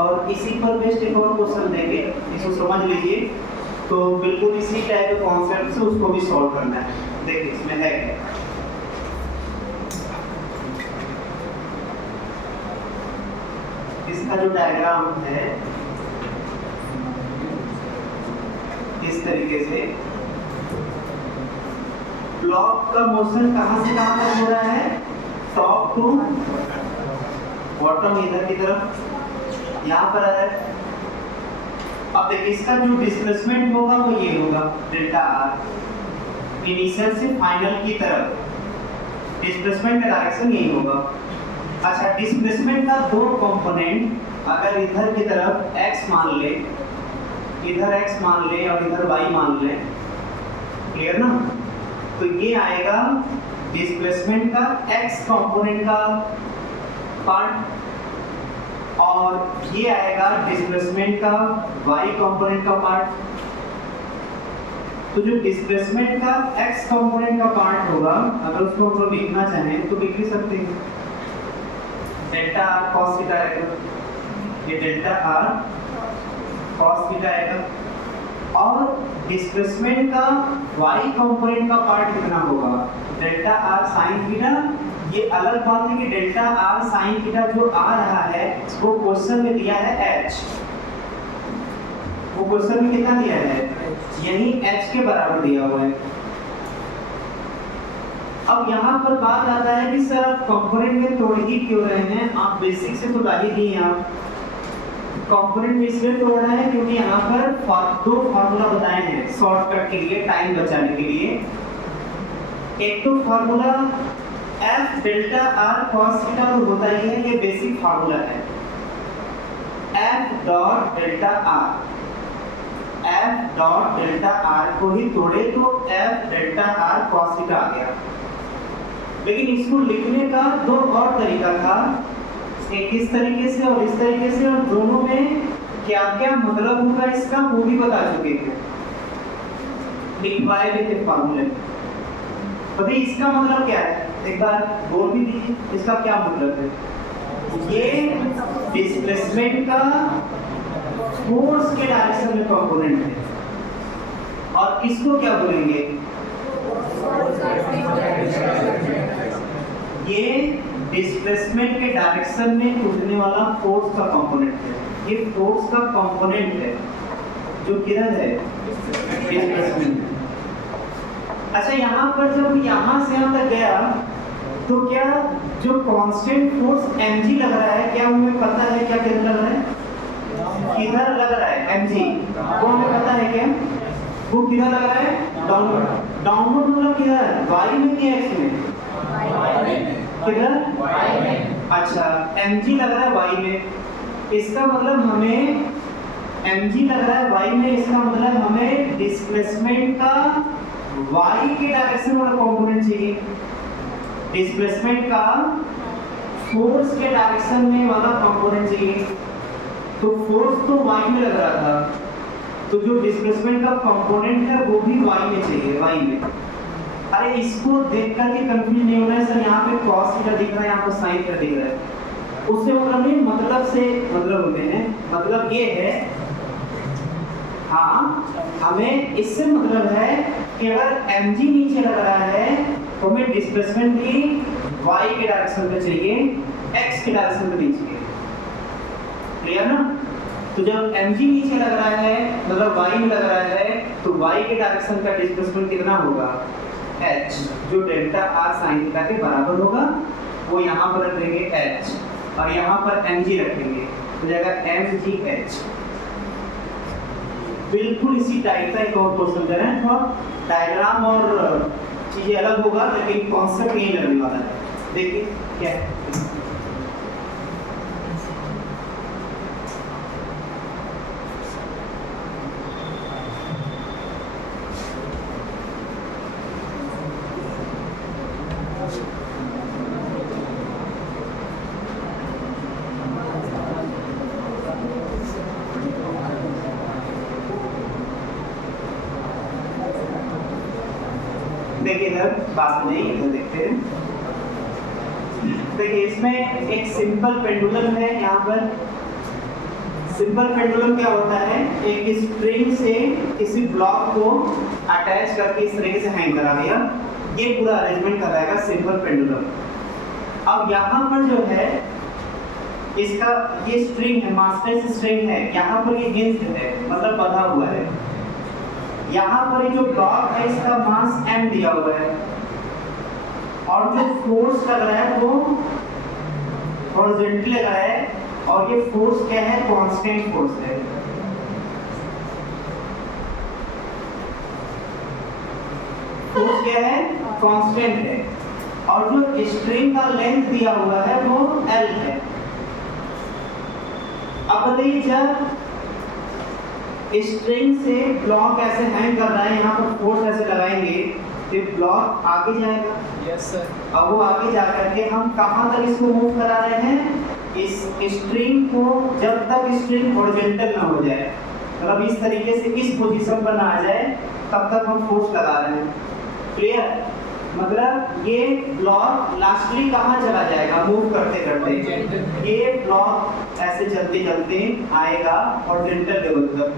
और इसी पर बेस्ड एक और क्वेश्चन देंगे, इसको समझ लीजिए। तो बिल्कुल इसी टाइप के कॉन्सेप्ट से उसको भी सॉल्व करना है। देखिए इसमें है इसका जो डायग्राम है इस तरीके से, ब्लॉक का मोशन कहां से कहां तक हो रहा है, टॉप टू बॉटम, इधर की तरफ यहाँ पर आ रहा है। अब देखिए इसका जो डिस्प्लेसमेंट होगा वो ये होगा डेल्टा आर, इनिशियल से फाइनल की तरफ डिस्प्लेसमेंट का डायरेक्शन यही होगा। अच्छा, डिस्प्लेसमेंट का दो कंपोनेंट, अगर इधर की तरफ x मान ले, इधर x मान ले और इधर y मान ले, क्लियर ना, तो ये आएगा डिस्प्लेसमेंट का x कंपोनेंट का पार्ट और ये आएगा डिस्प्लेसमेंट का y कंपोनेंट का पार्ट। तो जो डिस्प्लेसमेंट का x कंपोनेंट का पार्ट होगा, अगर उसको हम लोग लिखना चाहें तो लिख भी सकते हैं, डेल्टा r cos थीटा आएगा, ये डेल्टा r cos थीटा आएगा। और डिस्प्लेसमेंट का y कंपोनेंट का पार्ट कितना होगा, डेल्टा r sin थीटा। ये अलग बात है कि डेल्टा r sin थीटा जो आ रहा है वो क्वेश्चन में दिया है h, वो क्वेश्चन में कितना दिया है, यही h के बराबर दिया हुआ है। अब यहाँ पर बात आता है कि सर आप कंपोनेंट में तोड़ ही क्यों रहे हैं, आप बेसिक से तो ला ही दिए, आप कंपोनेंट में इसलिए तोड़ रहे हैं क्योंकि यहाँ पर दो फार्मूला बताए हैं शॉर्टकट के लिए, टाइम बचाने के लिए। एक तो formula f delta r cos theta तो होता ही है, ये बेसिक फार्मूला है, f डॉट डेल्टा r को ही तोड़े तो f delta r cos theta आ गया। लेकिन इसको लिखने का दो और तरीका था, एक इस तरीके से और इस तरीके से, और दोनों में क्या क्या मतलब होगा इसका वो भी बता चुके थे, लिखवाए भी थे फार्मूले। अभी इसका मतलब क्या है, एक बार बोल भी दीजिए, इसका क्या मतलब है। ये डिस्प्लेसमेंट का फोर्स के डायरेक्शन में कंपोनेंट है, और इसको क्या बोलेंगे, ये डिस्प्लेसमेंट के डायरेक्शन में उठने वाला फोर्स का कंपोनेंट है। ये फोर्स का कंपोनेंट है जो किधर है, डिस्प्लेसमेंट। अच्छा, यहाँ पर जब यहाँ से यहाँ तक गया तो क्या जो कांस्टेंट फोर्स mg लग रहा है, क्या हमें पता है क्या किधर लग रहा है, किधर लग रहा है mg, वो हमें पता है क्या, वो किधर लग रहा है, डाउनवर्ड। डाउनवर्ड मतलब किधर, y में कि x में, किधर, y में। अच्छा, mg लग रहा है y में, इसका मतलब हमें mg लग रहा है y में, इसका मतलब हमें डिस्प्लेसमेंट का y के डायरेक्शन वाला कंपोनेंट चाहिए, डिस्प्लेसमेंट का फोर्स के डायरेक्शन में वाला कंपोनेंट चाहिए। तो फोर्स तो y में लग रहा था, तो जो डिस्प्लेसमेंट का कंपोनेंट है वो भी y में चाहिए, y में। अरे इसको देख करके कंफ्यूज नहीं होना है सर, यहाँ पे cos थीटा दिख रहा है, यहाँ पे sin थीटा दिख रहा है, उससे मतलब नहीं, मतलब से मतलब होते हैं। मतलब ये है, हाँ, हमें इससे मतलब है कि अगर mg नीचे लग रहा है तो हमें डिस्प्लेसमेंट भी y के डायरेक्शन में चाहिए, x के डायरेक्शन में नहीं चाहिए, क्लियर ना। तो जब mg नीचे लग रहा है मतलब y में लग रहा है, तो y के डायरेक्शन का डिस्प्लेसमेंट कितना होगा, h, जो डेल्टा r sin थीटा के बराबर होगा, वो यहाँ पर रख देंगे h और यहाँ पर mg रखेंगे, तो जाएगा mgh। बिल्कुल इसी टाइप का एक और क्वेश्चन दे रहे हैं, थोड़ा डायग्राम और चीजें अलग होगा लेकिन कॉन्सेप्ट यही लगने वाला है। देखिए क्या है, देखिए इधर बात नहीं, इधर देखते हैं। देखिए इसमें एक सिंपल पेंडुलम है, यहाँ पर सिंपल पेंडुलम क्या होता है, एक स्ट्रिंग से किसी ब्लॉक को अटैच करके इस तरीके से हैंग करा दिया, ये पूरा अरेंजमेंट कराएगा सिंपल पेंडुलम। अब यहाँ पर जो है इसका ये स्ट्रिंग है, मास्टर स्ट्रिंग है, यहाँ पर ये हिंज्ड है, मतलब बंधा हुआ है। यहाँ पर ये जो ब्लॉक है इसका मास m दिया हुआ है और जो फोर्स लग रहा है वो हॉरिजॉन्टल लग रहा है और ये फोर्स क्या है, कांस्टेंट फोर्स है। फोर्स क्या है, कांस्टेंट है और जो स्ट्रिंग का लेंथ दिया हुआ है वो L है। अब बताइए जब स्ट्रिंग से ब्लॉक ऐसे हैंग कर रहा है, यहाँ पर फोर्स ऐसे लगाएंगे तो ब्लॉक आगे जाएगा। Yes sir. अब वो आगे जा करके हम कहाँ तक इसको मूव करा रहे हैं, इस स्ट्रिंग को जब तक स्ट्रिंग हॉरिजॉन्टल ना हो जाए, मतलब इस तरीके से इस पोजीशन पर ना आ जाए तब तक हम फोर्स लगा रहे हैं। क्लियर? मतलब ये ब्लॉक लास्टली कहाँ चला जाएगा, मूव करते करते ये ब्लॉक ऐसे चलते चलते आएगा हॉरिजॉन्टल लेवल तक।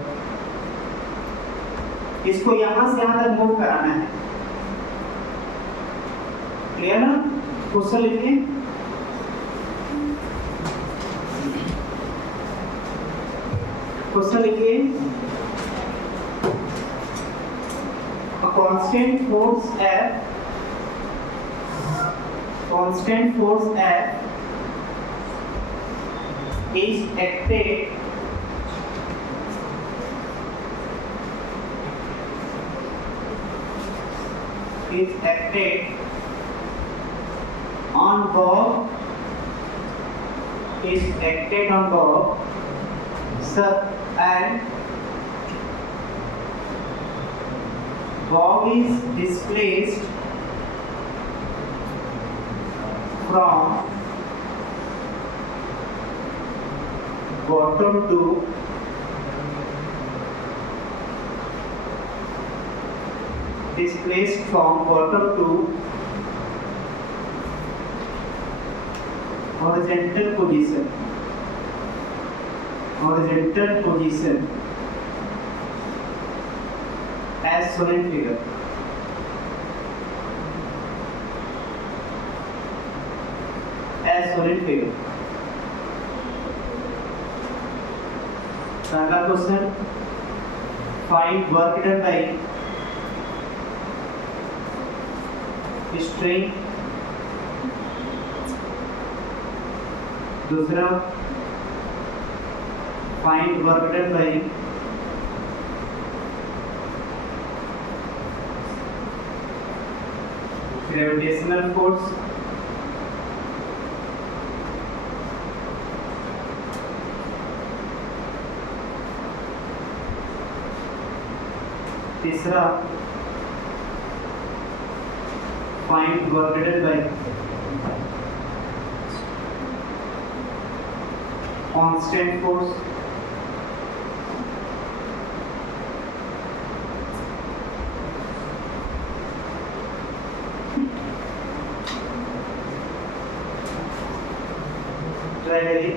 इसको यहाँ से यहाँ तक मूव कराना है। क्लियर ना? क्वेश्चन लिखिए। क्वेश्चन लिखिए। A constant force F, constant force F is acted on Bob and Bob is displaced from bottom to horizontal position as shown in figure. पहला question, find work done by string. दूसरा, find work done by gravitational force. तीसरा, find work done by constant force. Try करिए।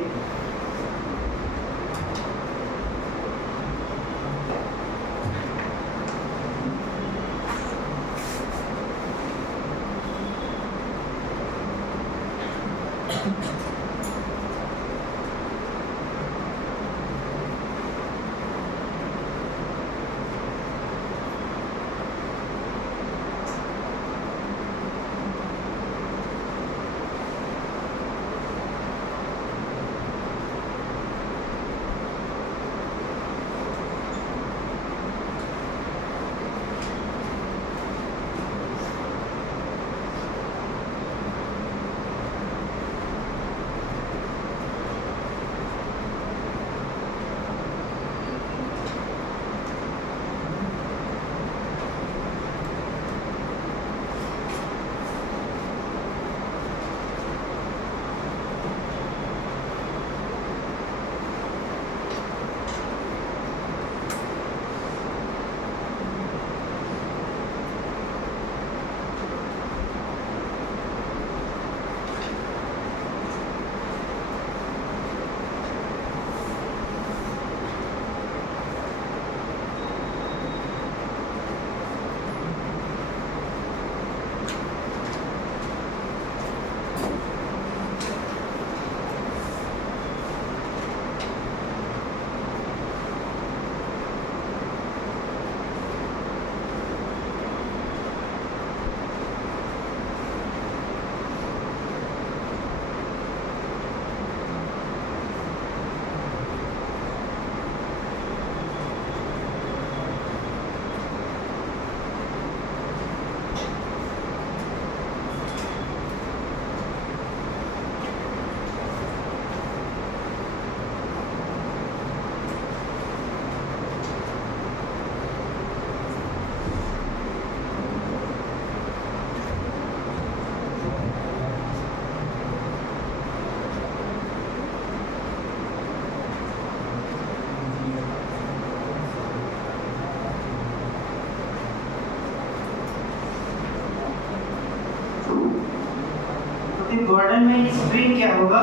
Work done by strain क्या होगा,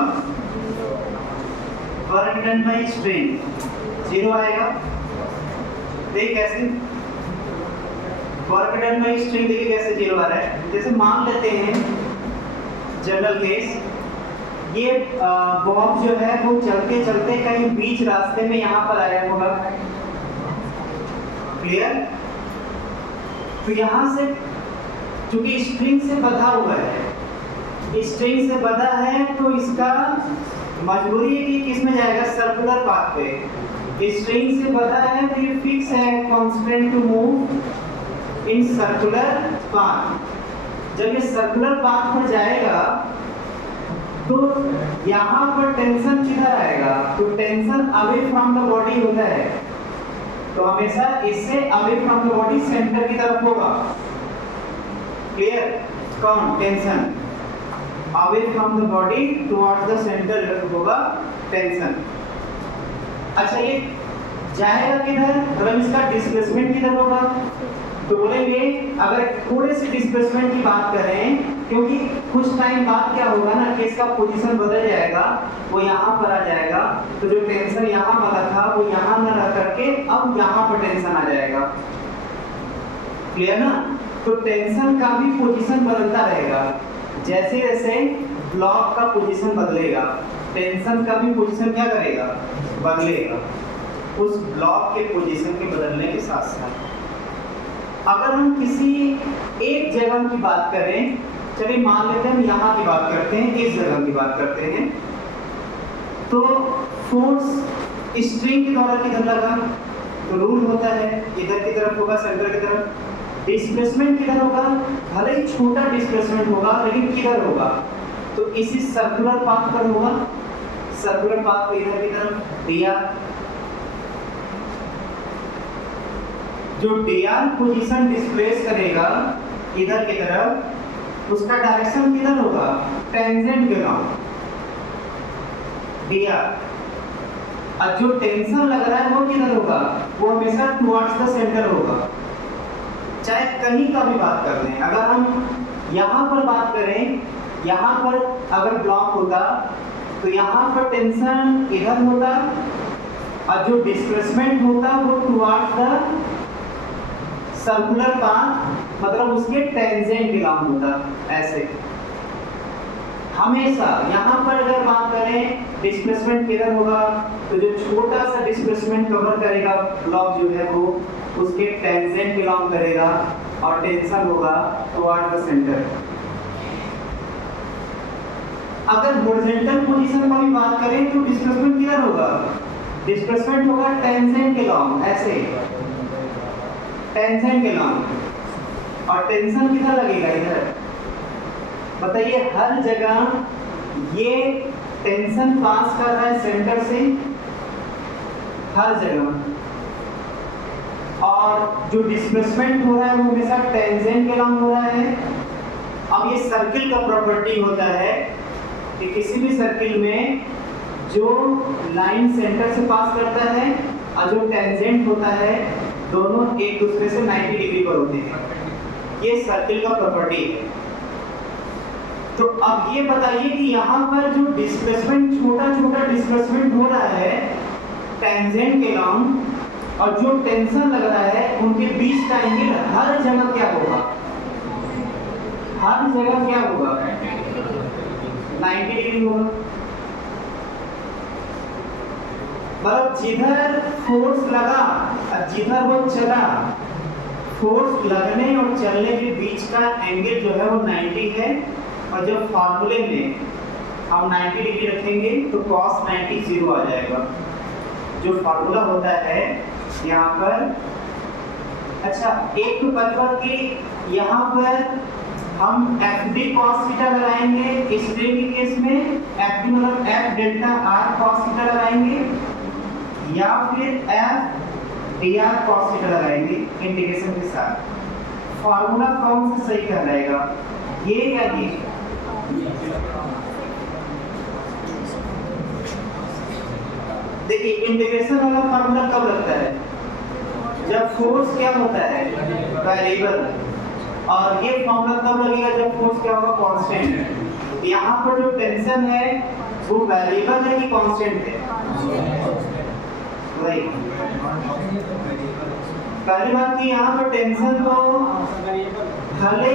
work done by strain 0 आएगा। देख कैसे work done by strain, देखिए कैसे 0 आ रहा है। जैसे मान लेते हैं जनरल केस, ये बॉब जो है वो चलते चलते कहीं बीच रास्ते में यहाँ पर आया होगा, क्लियर। तो यहाँ से चूंकि स्ट्रिंग से बंधा हुआ है, स्ट्रिंग से बंधा है तो इसका मजबूरी है कि किस में जाएगा, सर्कुलर पाथ पे। स्ट्रिंग से बंधा है तो ये फिक्स है, constant to move in circular path. जब ये सर्कुलर पाथ पर जाएगा तो यहाँ पर टेंशन किधर आएगा, तो tension away from the body होता है, तो हमेशा इससे away from the body centre की तरफ होगा, क्लियर। कौन, tension away from the body towards the centre होगा टेंशन। अच्छा ये जाएगा किधर, मतलब इसका डिस्प्लेसमेंट किधर होगा, तो बोलेंगे अगर थोड़े से डिस्प्लेसमेंट की बात करें, क्योंकि कुछ टाइम बाद क्या होगा ना कि इसका पोजीशन बदल जाएगा, वो यहाँ पर आ जाएगा, तो जो टेंशन यहाँ वाला था वो यहाँ न रह करके अब यहाँ पर टेंशन आ जाएगा, क्लियर ना। तो टेंशन का भी पोजीशन बदलता रहेगा, जैसे जैसे ब्लॉक का पोजीशन बदलेगा टेंशन का भी पोजीशन क्या करेगा, बदलेगा उस ब्लॉक के पोजीशन के बदलने के साथ साथ। अगर हम किसी एक जगह की बात करें, चलिए मान लेते हैं हम यहाँ की बात करते हैं, इस जगह की बात करते हैं, तो फोर्स स्ट्रिंग के द्वारा किधर लगा, तो रूल होता है इधर की तरफ होगा, सेंटर की तरफ। डिस्प्लेसमेंट किधर होगा, भले ही छोटा डिस्प्लेसमेंट होगा लेकिन किधर होगा, तो इसी सर्कुलर पाथ पर होगा। सर्कुलर पाथ को इधर की तरफ दिया, जो dr पोजीशन डिस्प्लेस करेगा इधर की तरफ, उसका डायरेक्शन किधर होगा, टेंजेंट के लॉन्ग dr। और जो टेंशन लग रहा है वो किधर होगा, वो हमेशा टुवर्ड्स द सेंटर होगा, चाहे कहीं का भी बात कर लें। अगर हम यहाँ पर बात करें, यहाँ पर अगर ब्लॉक होता तो यहाँ पर टेंशन इधर होता और जो डिस्प्लेसमेंट होता वो टुवर्ड्स द सर्कुलर पाथ, मतलब उसके टेंजेंट के लॉन्ग होता। ऐसे हमेशा यहाँ पर अगर बात करें डिस्प्लेसमेंट किधर होगा, तो जो छोटा सा डिस्प्लेसमेंट कवर करेगा ब्लॉक जो है वो उसके टेंजेंट के लॉन्ग करेगा और टेंशन होगा टुवर्ड्स द सेंटर। अगर हॉरिजॉन्टल पोजीशन पर भी बात करें तो डिस्प्लेसमेंट किधर होगा, डिस्प्लेसमेंट होगा टेंजेंट के लॉन्ग, ऐसे टेंजेंट के लॉन्ग, और टेंशन किधर लगेगा, इधर। बताइए हर जगह ये टेंशन पास कर रहा है सेंटर से, हर जगह, और जो डिस्प्लेसमेंट हो रहा है वो हमेशा टेंजेंट के लॉन्ग हो रहा है। अब ये सर्किल का प्रॉपर्टी होता है कि किसी भी सर्किल में जो लाइन सेंटर से पास करता है और जो टेंजेंट होता है दोनों एक दूसरे से 90 डिग्री पर होते हैं, ये सर्किल का प्रॉपर्टी है। तो अब ये बताइए कि यहाँ पर जो डिस्प्लेसमेंट, छोटा छोटा डिस्प्लेसमेंट हो रहा है टेंजेंट के लॉन्ग, और जो टेंशन लग रहा है उनके बीच का एंगल हर जगह क्या होगा, हर जगह क्या होगा, 90 डिग्री होगा। मतलब जिधर फोर्स लगा और जिधर वो चला, फोर्स लगने और चलने के बीच का एंगल जो है वो 90 है। और जब फार्मूले में हम 90 डिग्री रखेंगे तो cos 90 0 आ जाएगा, जो फार्मूला होता है यहाँ पर। अच्छा एक तो पता कि यहाँ पर हम FD cos थीटा लगाएंगे, स्ट्रिंग के केस में FD मतलब F delta R cos theta लगाएंगे, या फिर F dr cos थीटा लगाएंगे इंटीग्रेशन के साथ। फार्मूला कौन सा सही कहलाएगा, ये या ये? देखिए इंटीग्रेशन वाला फार्मूला कब लगता है, जब फोर्स क्या होता है, वेरिएबल, और ये फार्मूला तब लगेगा जब फोर्स क्या होगा, कांस्टेंट। यहाँ पर जो टेंशन है वो वेरिएबल है कि कांस्टेंट है? वही पहली बात कि यहाँ पर टेंशन तो भले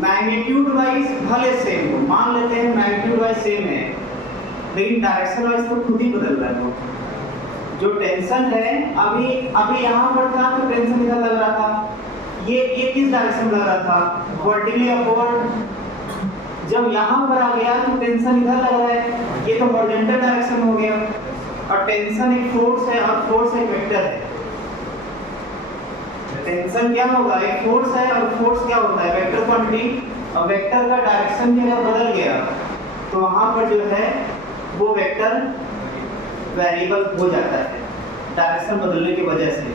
मैग्नीट्यूड वाइज भले सेम हो, मान लेते हैं मैग्नीट्यूड वाइज सेम है, लेकिन डायरेक्शन वाइज तो खुद ही बदल रहा है। जो टेंशन है अभी यहाँ पर था तो टेंशन इधर लग रहा था, ये किस डायरेक्शन में लग रहा था? Vertically upward. जब यहाँ पर आ गया तो टेंशन इधर लग रहा है, ये तो हॉरिजॉन्टल डायरेक्शन हो गया। और टेंशन एक फोर्स है और फोर्स एक वेक्टर है। टेंशन क्या होगा? एक फोर्स है और फोर्स क्या होता है? Vector quantity. और वेक्टर का डायरेक्शन भी अगर बदल गया तो वहां पर जो है वो वेक्टर वेरिएबल हो जाता है डायरेक्शन बदलने की वजह से।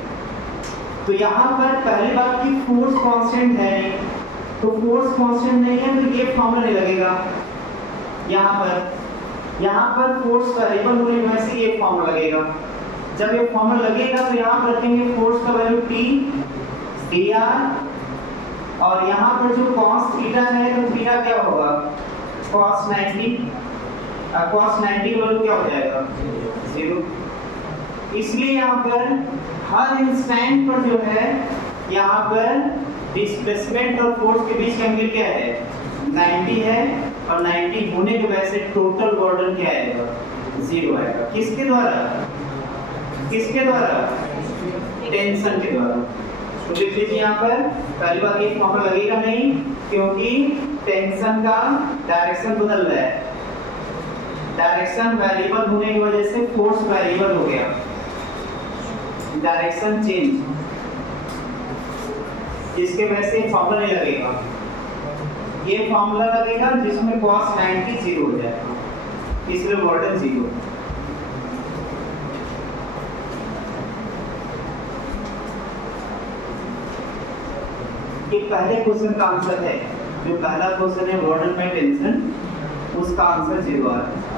तो यहाँ पर पहली बात कि फोर्स कांस्टेंट है नहीं, तो फोर्स कांस्टेंट नहीं है तो ये फॉर्मूला नहीं लगेगा। यहाँ पर फोर्स वेरिएबल होने की वजह से ये फॉर्मूला लगेगा। जब ये फॉर्मूला लगेगा तो यहाँ पर रखेंगे फोर्स का वैल्यू T dr, और यहाँ पर जो cos थीटा है तो थीटा क्या होगा? cos 90 की वैल्यू क्या हो जाएगा? 0। इसलिए यहाँ पर हर इंस्टेंट पर जो है यहाँ पर डिस्प्लेसमेंट और फोर्स के बीच का एंगल क्या है? 90 है, और 90 होने की वजह से टोटल बर्डन क्या आएगा? 0 आएगा। किसके द्वारा? टेंशन के द्वारा। तो लिख लीजिए यहाँ पर पहली बात ये फॉर्मूला लगेगा नहीं क्योंकि टेंशन का डायरेक्शन बदल रहा है। डायरेक्शन वेरिएबल होने की वजह से फोर्स वेरिएबल हो गया, डायरेक्शन चेंज, इसके वजह से फॉर्मूला नहीं लगेगा। ये फॉर्मूला लगेगा जिसमें cos 90 0 हो जाएगा, इसलिए बर्डन 0। ये पहले क्वेश्चन का आंसर है। जो पहला क्वेश्चन है बर्डन बाय टेंशन, उसका आंसर 0 आ रहा है।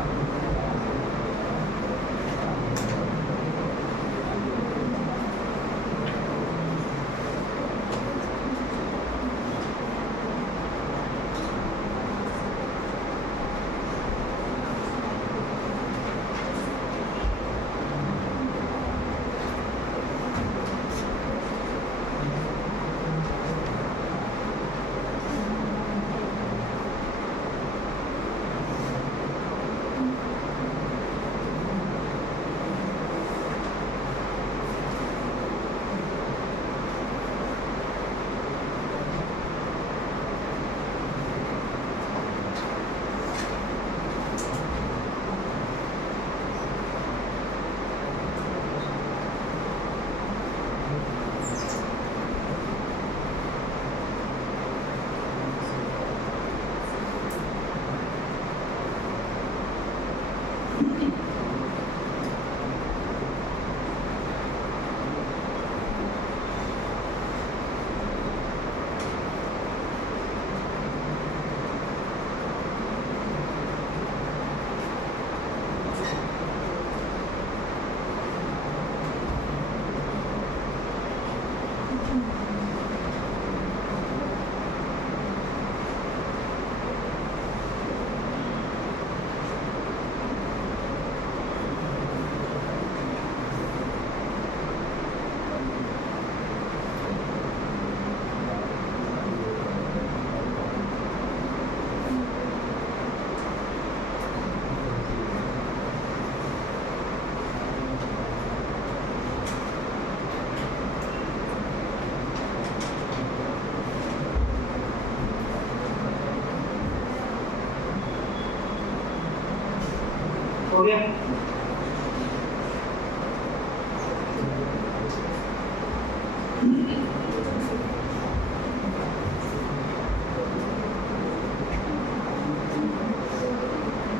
हो गया।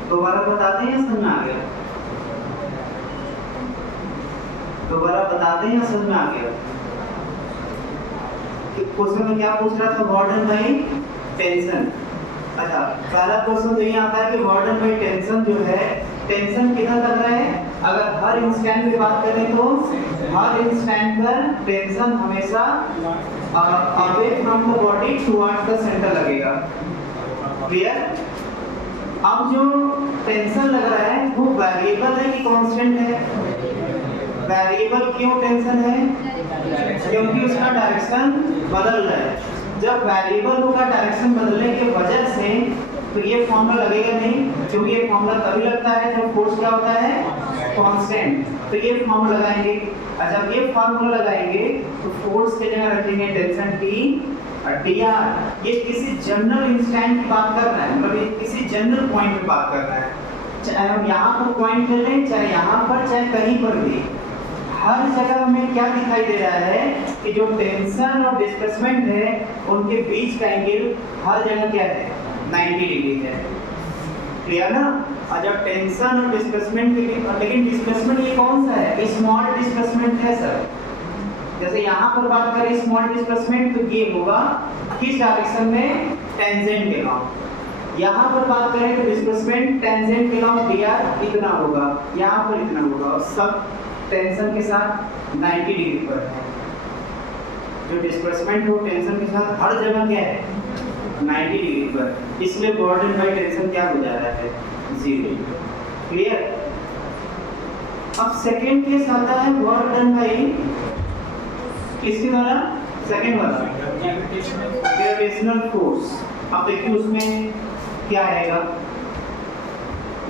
दोबारा बता दें या समझ में आ गया? दोबारा बता दें या समझ में आ गया? क्वेश्चन में क्या पूछ रहा था? Burden by tension. अच्छा, पहला क्वेश्चन तो ये आता है कि बर्डन बाई टेंशन जो है, टेंशन कितना लग रहा है? अगर हर इंस्टेंट की बात करें तो हर इंस्टेंट पर टेंशन हमेशा away from the body towards the centre लगेगा। क्लियर? अब जो टेंशन लग रहा है वो वेरिएबल है कि कांस्टेंट है? वेरिएबल क्यों टेंशन है? क्योंकि उसका डायरेक्शन बदल रहा है। जब वेरिएबल का डायरेक्शन बदलने की वजह से तो ये फॉर्मूला लगेगा नहीं, क्योंकि ये फॉर्मूला तभी लगता है जब फोर्स क्या होता है? कांस्टेंट। तो ये फॉर्मूला लगाएंगे, और जब ये फॉर्मूला लगाएंगे तो फोर्स के जगह रखेंगे टेंशन टी और dr। ये किसी जनरल इंस्टेंट की बात कर रहा है, मतलब ये किसी जनरल पॉइंट पे बात कर रहा है। चाहे हम यहाँ पर पॉइंट ले लें, चाहे यहाँ पर, चाहे कहीं पर भी, हर जगह हमें क्या दिखाई दे रहा है कि जो टेंशन और डिस्प्लेसमेंट है उनके बीच का एंगल हर जगह क्या है? 90 डिग्री है। क्लियर ना? और जब टेंशन और डिस्प्लेसमेंट के बीच, लेकिन डिस्प्लेसमेंट ये कौन सा है? स्मॉल डिस्प्लेसमेंट है सर। जैसे यहाँ पर बात करें स्मॉल डिस्प्लेसमेंट तो ये होगा किस डायरेक्शन में? टेंजेंट के लॉन्ग। यहाँ पर बात करें तो डिस्प्लेसमेंट टेंजेंट के लॉन्ग dr इतना होगा, यहाँ पर इतना होगा, और सब टेंशन के साथ 90 डिग्री पर है। जो डिस्प्लेसमेंट हो टेंशन के साथ हर जगह क्या है? 90 डिग्री पर। इसलिए बर्डन बाय टेंशन क्या हो जा रहा है? 0। क्लियर? अब सेकेंड केस आता है बर्डन बाय किसके द्वारा? सेकेंड वाला ग्रेविटेशनल फोर्स। अब देखिए उसमें क्या आएगा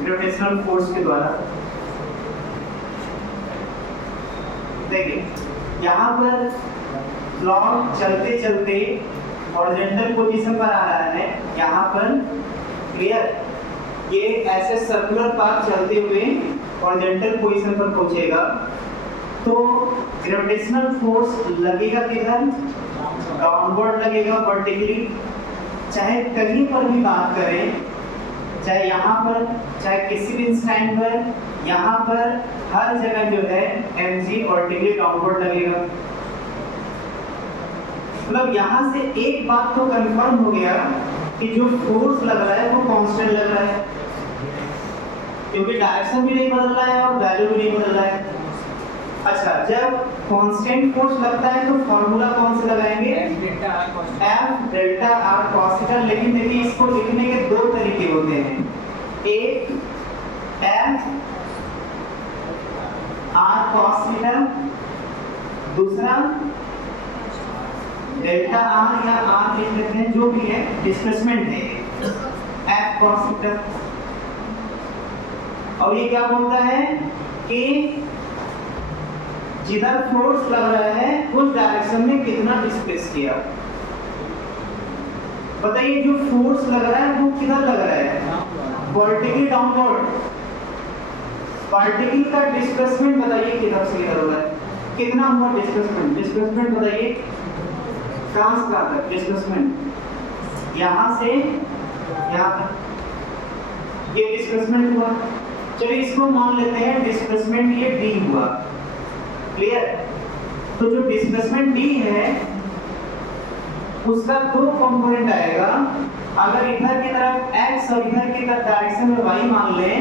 ग्रेविटेशनल फोर्स के द्वारा। देखिए यहाँ पर ब्लॉक चलते चलते हॉरिजॉन्टल पोजीशन पर आ रहा है, यहाँ पर क्लियर, ये ऐसे सर्कुलर पाथ चलते हुए हॉरिजॉन्टल पोजीशन पर पहुंचेगा, तो ग्रेविटेशनल फोर्स लगेगा किधर? डाउनवर्ड लगेगा वर्टिकली। चाहे कहीं पर भी बात करें, चाहे यहाँ पर, चाहे किसी भी इंस्टेंट पर, यहाँ पर हर जगह जो है mg वर्टिकली डाउनवर्ड लगेगा। मतलब यहाँ से एक बात तो कंफर्म हो गया कि जो फोर्स लग रहा है वो कांस्टेंट लग रहा है, क्योंकि डायरेक्शन भी नहीं बदल रहा है और वैल्यू भी नहीं बदल रहा है। अच्छा, जब कांस्टेंट फोर्स लगता है तो फॉर्मूला कौन से लगाएंगे? F delta R cos theta. लेकिन देखिए इसको लिखने के दो तरीके होते हैं, एक F R cos थीटा, दूसरा डेल्टा R या R लिख लेते हैं, जो भी है डिस्प्लेसमेंट है F cos थीटा। और ये क्या बोलता है कि जिधर फोर्स लग रहा है उस डायरेक्शन में कितना डिस्प्लेस किया। बताइए जो फोर्स लग रहा है वो किधर लग रहा है? Vertically downward. पार्टिकल का डिस्प्लेसमेंट बताइए किधर से किधर हो रहा है? कितना हुआ डिस्प्लेसमेंट? डिस्प्लेसमेंट बताइए कहां से कहां तक डिस्प्लेसमेंट? यहां से यहां तक ये डिस्प्लेसमेंट हुआ। चलिए इसको मान लेते हैं डिस्प्लेसमेंट ये d हुआ। क्लियर? तो जो डिस्प्लेसमेंट d है उसका दो कंपोनेंट आएगा। अगर इधर की तरफ x और इधर की तरफ डायरेक्शन में y मान लें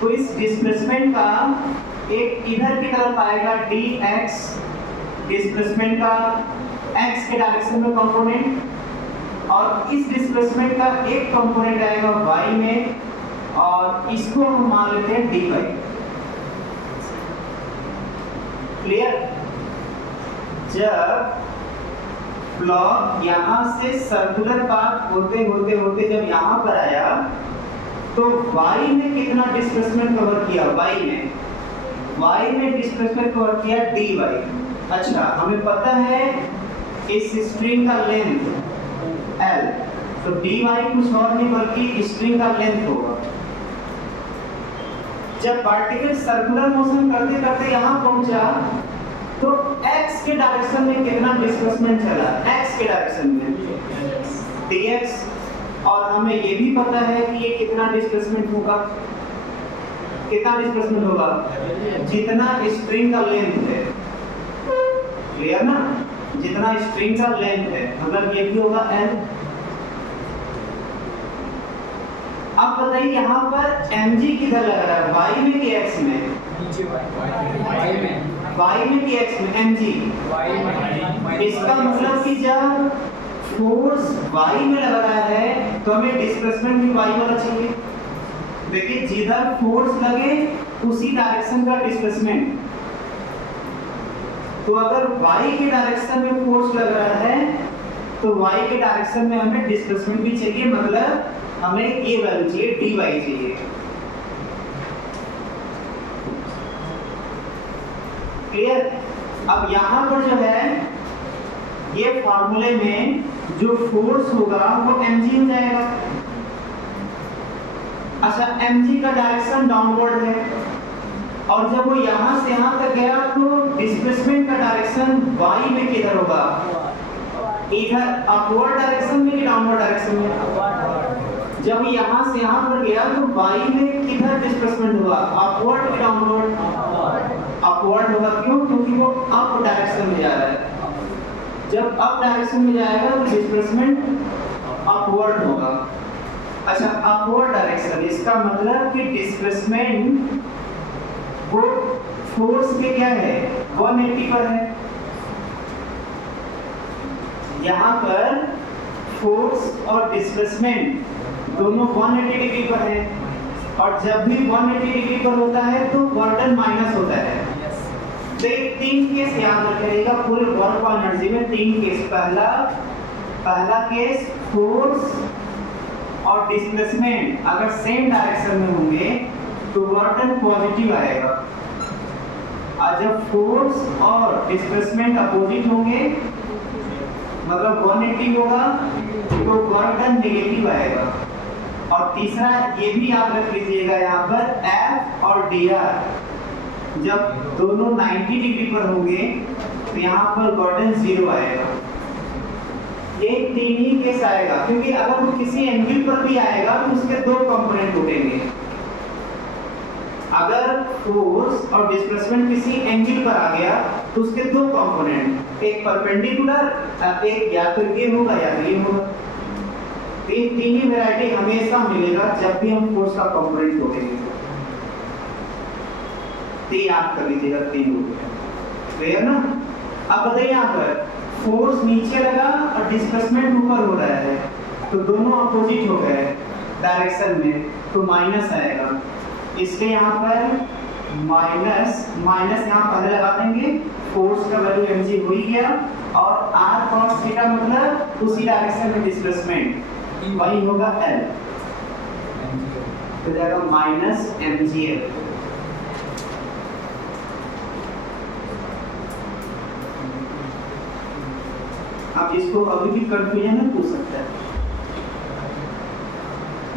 तो इस डिस्प्लेसमेंट का एक इधर की तरफ आएगा dx, डिस्प्लेसमेंट का x के डायरेक्शन में कंपोनेंट, और इस डिस्प्लेसमेंट का एक कंपोनेंट आएगा y में, और इसको हम मान लेते हैं dy। क्लियर? जब ब्लॉक यहाँ से सर्कुलर पाथ होते होते होते जब यहाँ पर आया तो y में कितना डिस्प्लेसमेंट कवर किया? y में डिस्प्लेसमेंट कवर किया dy। अच्छा, हमें पता है इस स्ट्रिंग का लेंथ l, तो dy कुछ और नहीं बल्कि स्ट्रिंग का लेंथ होगा। जब पार्टिकल सर्कुलर मोशन करते करते यहाँ पहुंचा तो x के डायरेक्शन में कितना डिस्प्लेसमेंट चला? x के डायरेक्शन में dx, और हमें ये भी पता है कि ये कितना डिस्प्लेसमेंट होगा? कितना डिस्प्लेसमेंट होगा? जितना स्ट्रिंग का लेंथ है। क्लियर ना? जितना स्ट्रिंग का लेंथ है, मतलब ये भी होगा l। अब बताइए यहाँ पर mg किधर लग रहा है? y में कि x में? y में कि x में? mg। इसका मतलब कि जब फोर्स y में लग रहा है तो हमें डिस्प्लेसमेंट भी y वाला चाहिए। देखिए जिधर फोर्स लगे उसी डायरेक्शन का डिस्प्लेसमेंट। तो अगर y के डायरेक्शन में फोर्स लग रहा है तो y के डायरेक्शन में हमें डिस्प्लेसमेंट भी चाहिए, मतलब हमें ये वैल्यू चाहिए, dy चाहिए। क्लियर? अब यहाँ पर जो है ये फार्मूले में जो फोर्स होगा वो mg हो जाएगा। अच्छा, mg का डायरेक्शन डाउनवर्ड है और जब वो यहाँ से यहाँ तक गया तो डिस्प्लेसमेंट का डायरेक्शन y में किधर होगा? इधर अपवर्ड डायरेक्शन में कि डाउनवर्ड डायरेक्शन में? जब यहाँ से यहाँ पर गया तो y में किधर डिस्प्लेसमेंट हुआ? अपवर्ड कि डाउनवर्ड? अपवर्ड होगा। क्यों? क्योंकि वो अप डायरेक्शन में जा रहा है। जब अप डायरेक्शन में जाएगा तो डिस्प्लेसमेंट अपवर्ड होगा। अच्छा, अपवर्ड डायरेक्शन इसका मतलब कि डिस्प्लेसमेंट वो फोर्स के क्या है? 180 पर है। यहाँ पर फोर्स और डिस्प्लेसमेंट दोनों 180 डिग्री पर है और जब भी 180 डिग्री पर होता है तो बर्डन माइनस होता है। तो एक 3 केस याद रखिएगा पूरे वर्क ऑफ एनर्जी में। 3 केस। पहला केस फोर्स और डिस्प्लेसमेंट अगर सेम डायरेक्शन में होंगे तो बर्डन पॉजिटिव आएगा, और जब फोर्स और डिस्प्लेसमेंट अपोजिट होंगे मतलब 180 होगा तो बर्डन नेगेटिव आएगा। और तीसरा ये भी याद रख लीजिएगा यहाँ पर F और dr जब दोनों 90 डिग्री पर होंगे तो यहाँ पर बर्डन 0 आएगा। एक 3 ही केस आएगा, क्योंकि अगर वो किसी एंगल पर भी आएगा तो उसके 2 कंपोनेंट उठेंगे। अगर फोर्स और डिस्प्लेसमेंट किसी एंगल पर आ गया तो उसके 2 कंपोनेंट, एक परपेंडिकुलर, एक या तो ये होगा या तो ये होगा। ये 3 ही वैरायटी हमेशा मिलेगा जब भी हम फोर्स का कंपोनेंट जोड़ेंगे। तो याद कर लीजिएगा 3 हो गया। क्लियर ना? अब बताइए यहाँ पर फोर्स नीचे लगा और डिस्प्लेसमेंट ऊपर हो रहा है तो दोनों अपोजिट हो गए डायरेक्शन में, तो माइनस आएगा। इसलिए यहाँ पर माइनस यहाँ पहले लगा देंगे। फोर्स का वैल्यू mg हो ही गया और r cos थीटा मतलब उसी डायरेक्शन में डिस्प्लेसमेंट वही होगा L, तो जाएगा माइनस mgl। अब इसको अभी भी कंफ्यूजन में पूछ सकता है।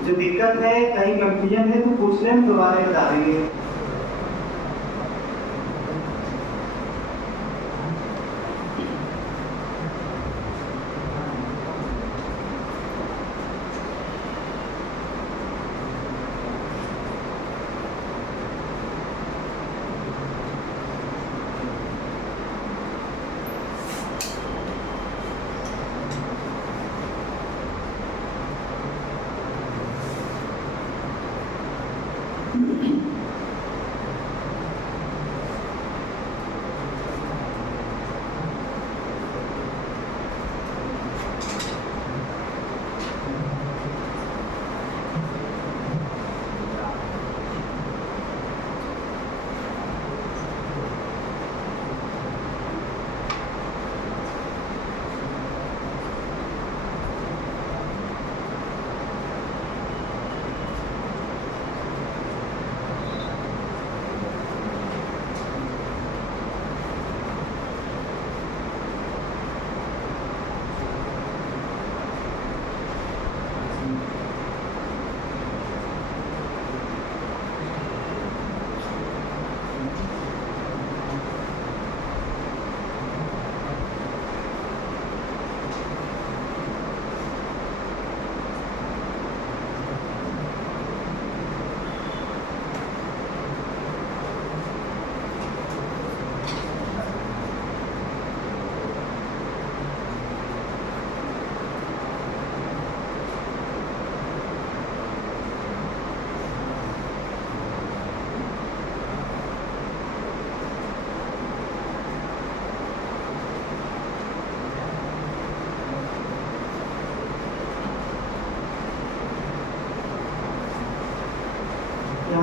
जो दिक्कत है, कहीं कंफ्यूजन है तो पूछ लें, हम दोबारा बता देंगे।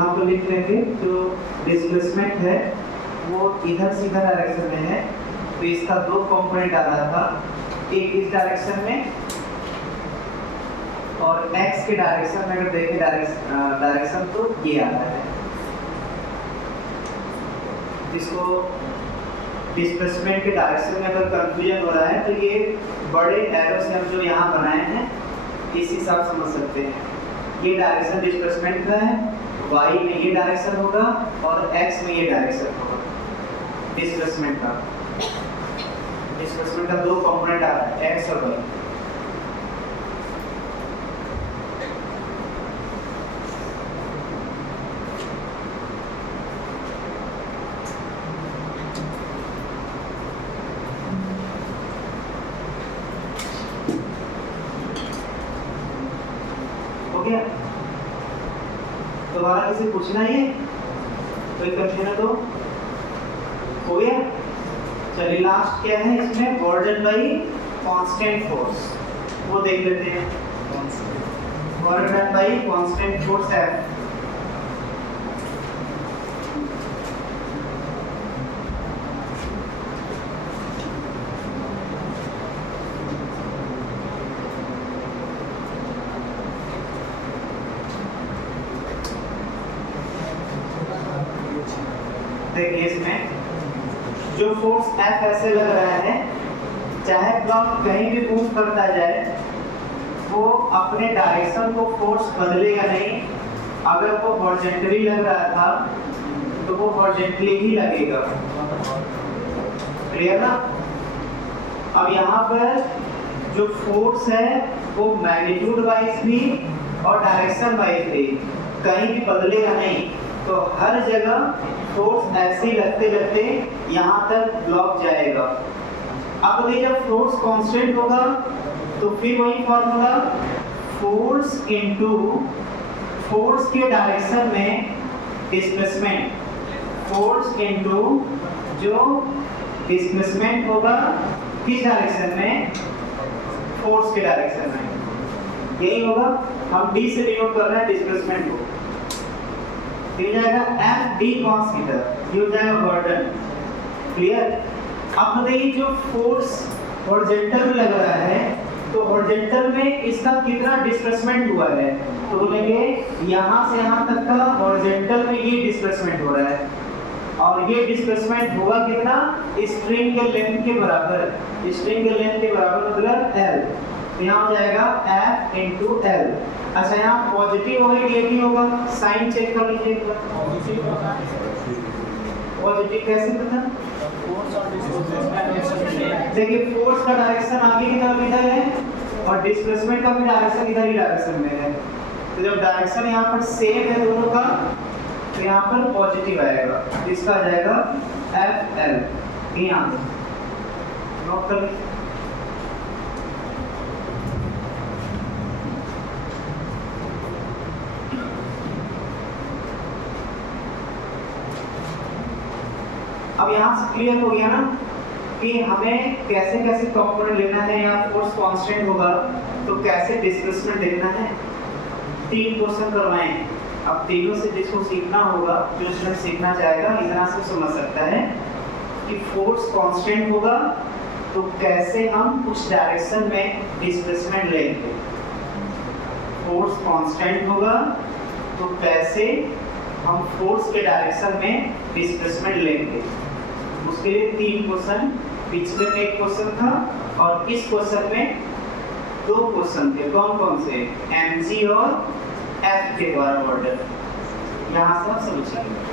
यहाँ पर लिख लेंगे जो डिस्प्लेसमेंट है वो इधर सीधा डायरेक्शन में है, तो इसका दो कंपोनेंट आ रहा था, एक इस डायरेक्शन में और x के डायरेक्शन में अगर देखें डायरेक्शन तो ये आ रहा है। इसको डिस्प्लेसमेंट के डायरेक्शन में अगर कंफ्यूजन हो रहा है तो ये बड़े एरो से हम जो यहाँ बनाए हैं इस हिसाब समझ सकते हैं। ये डायरेक्शन डिस्प्लेसमेंट का है, y में ये डायरेक्शन होगा और x में ये डायरेक्शन होगा डिस्प्लेसमेंट का। डिस्प्लेसमेंट का दो कंपोनेंट आ रहा है, x और y। हो गया? दोबारा किसी पूछना है? कोई कंफ्यूजन तो हो गया? चलिए लास्ट क्या है इसमें, बर्डन बाई कांस्टेंट फोर्स, वो देख लेते हैं। बर्डन बाई कांस्टेंट फोर्स है। देखिए इसमें जो फोर्स F ऐसे लग रहा है, चाहे ब्लॉक कहीं भी मूव करता जाए वो अपने डायरेक्शन को फोर्स बदलेगा नहीं। अगर वो हॉरिजॉन्टली लग रहा था तो वो हॉरिजॉन्टली ही लगेगा। क्लियर ना? अब यहाँ पर जो फोर्स है वो मैग्नीट्यूड वाइज भी और डायरेक्शन वाइज भी कहीं भी बदलेगा नहीं, तो हर जगह फोर्स ऐसे ही लगते लगते यहाँ तक ब्लॉक जाएगा। अब देखिए जब फोर्स कांस्टेंट होगा तो फिर वही फॉर्मूला, फोर्स इनटू फोर्स के डायरेक्शन में डिस्प्लेसमेंट, फोर्स इनटू जो डिस्प्लेसमेंट होगा किस डायरेक्शन में, फोर्स के डायरेक्शन में, यही होगा। हम d से डिनोट कर रहे हैं डिस्प्लेसमेंट को, ये जाएगा एफ डी कॉस थीटा, ये हो जाएगा बर्डन। क्लियर? अब देखिए जो फोर्स हॉरिजॉन्टल में लग रहा है तो हॉरिजॉन्टल में इसका कितना डिस्प्लेसमेंट हुआ है, तो बोलेंगे यहाँ से यहाँ तक का हॉरिजॉन्टल में ये डिस्प्लेसमेंट हो रहा है, और ये डिस्प्लेसमेंट होगा कितना, स्ट्रिंग के लेंथ के बराबर। स्ट्रिंग के लेंथ के बराबर मतलब L, तो यहाँ हो जाएगा F into L। अच्छा यहाँ पॉजिटिव होगा नेगेटिव होगा, साइन चेक कर लीजिए एक बार। पॉजिटिव कैसे पता? देखिए फोर्स का डायरेक्शन आगे की तरफ इधर है और डिस्प्लेसमेंट का भी डायरेक्शन इधर ही डायरेक्शन में है, तो जब डायरेक्शन यहाँ पर सेम है दोनों का तो यहाँ पर पॉजिटिव आएगा, इसका आ जाएगा FL। यहाँ नोट कर लीजिए। अब यहाँ से क्लियर हो गया ना कि हमें कैसे कैसे कंपोनेंट लेना है, या फोर्स कांस्टेंट होगा तो कैसे डिस्प्लेसमेंट देखना है। 3 क्वेश्चन करवाए, अब तीनों से जिसको सीखना होगा, जो स्टूडेंट सीखना चाहेगा इतना से समझ सकता है कि फोर्स कांस्टेंट होगा तो कैसे हम उस डायरेक्शन में डिस्प्लेसमेंट लेंगे। फोर्स कांस्टेंट होगा तो कैसे हम फोर्स के डायरेक्शन में डिस्प्लेसमेंट लेंगे। उसके लिए 3 क्वेश्चन, पिछले में 1 क्वेश्चन था और इस क्वेश्चन में 2 क्वेश्चन थे। कौन कौन से? mg और f के द्वारा ऑर्डर, यहाँ से आप समझिए।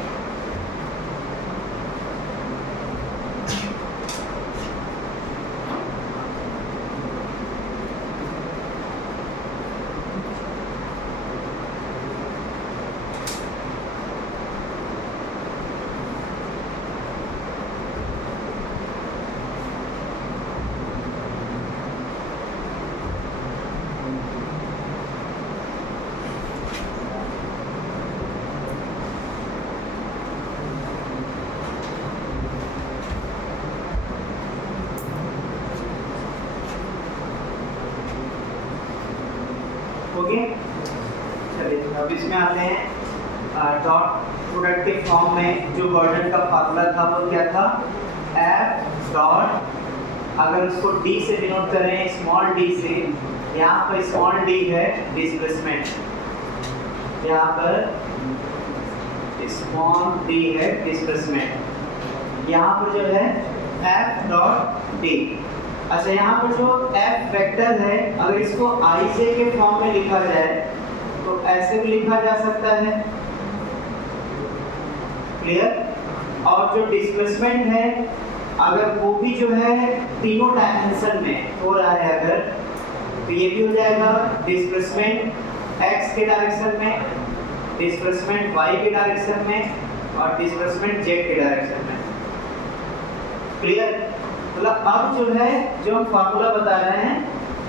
ओके चलिए अब इसमें आते हैं। डॉट प्रोडक्ट के फॉर्म में जो गॉर्डन का फार्मूला था वो क्या था, एफ डॉट, अगर उसको डी से डिनोट करें, स्मॉल डी से, यहाँ पर स्मॉल डी है डिस्प्लेसमेंट, यहाँ पर स्मॉल डी है डिस्प्लेसमेंट, यहाँ पर जो है एफ डॉट डी। अच्छा, यहाँ पर जो एफ वेक्टर है, अगर इसको आई जे के फॉर्म में लिखा जाए तो ऐसे भी लिखा जा सकता है, क्लियर। और जो डिस्प्लेसमेंट है, अगर वो भी जो है तीनों डायमेंशन में हो रहा है अगर, तो ये भी हो जाएगा डिस्प्लेसमेंट एक्स के डायरेक्शन में, डिस्प्लेसमेंट वाई के डायरेक्शन में और डिस्प्लेसमेंट जेड के डायरेक्शन में, क्लियर। मतलब अब जो है जो हम फार्मूला बता रहे हैं,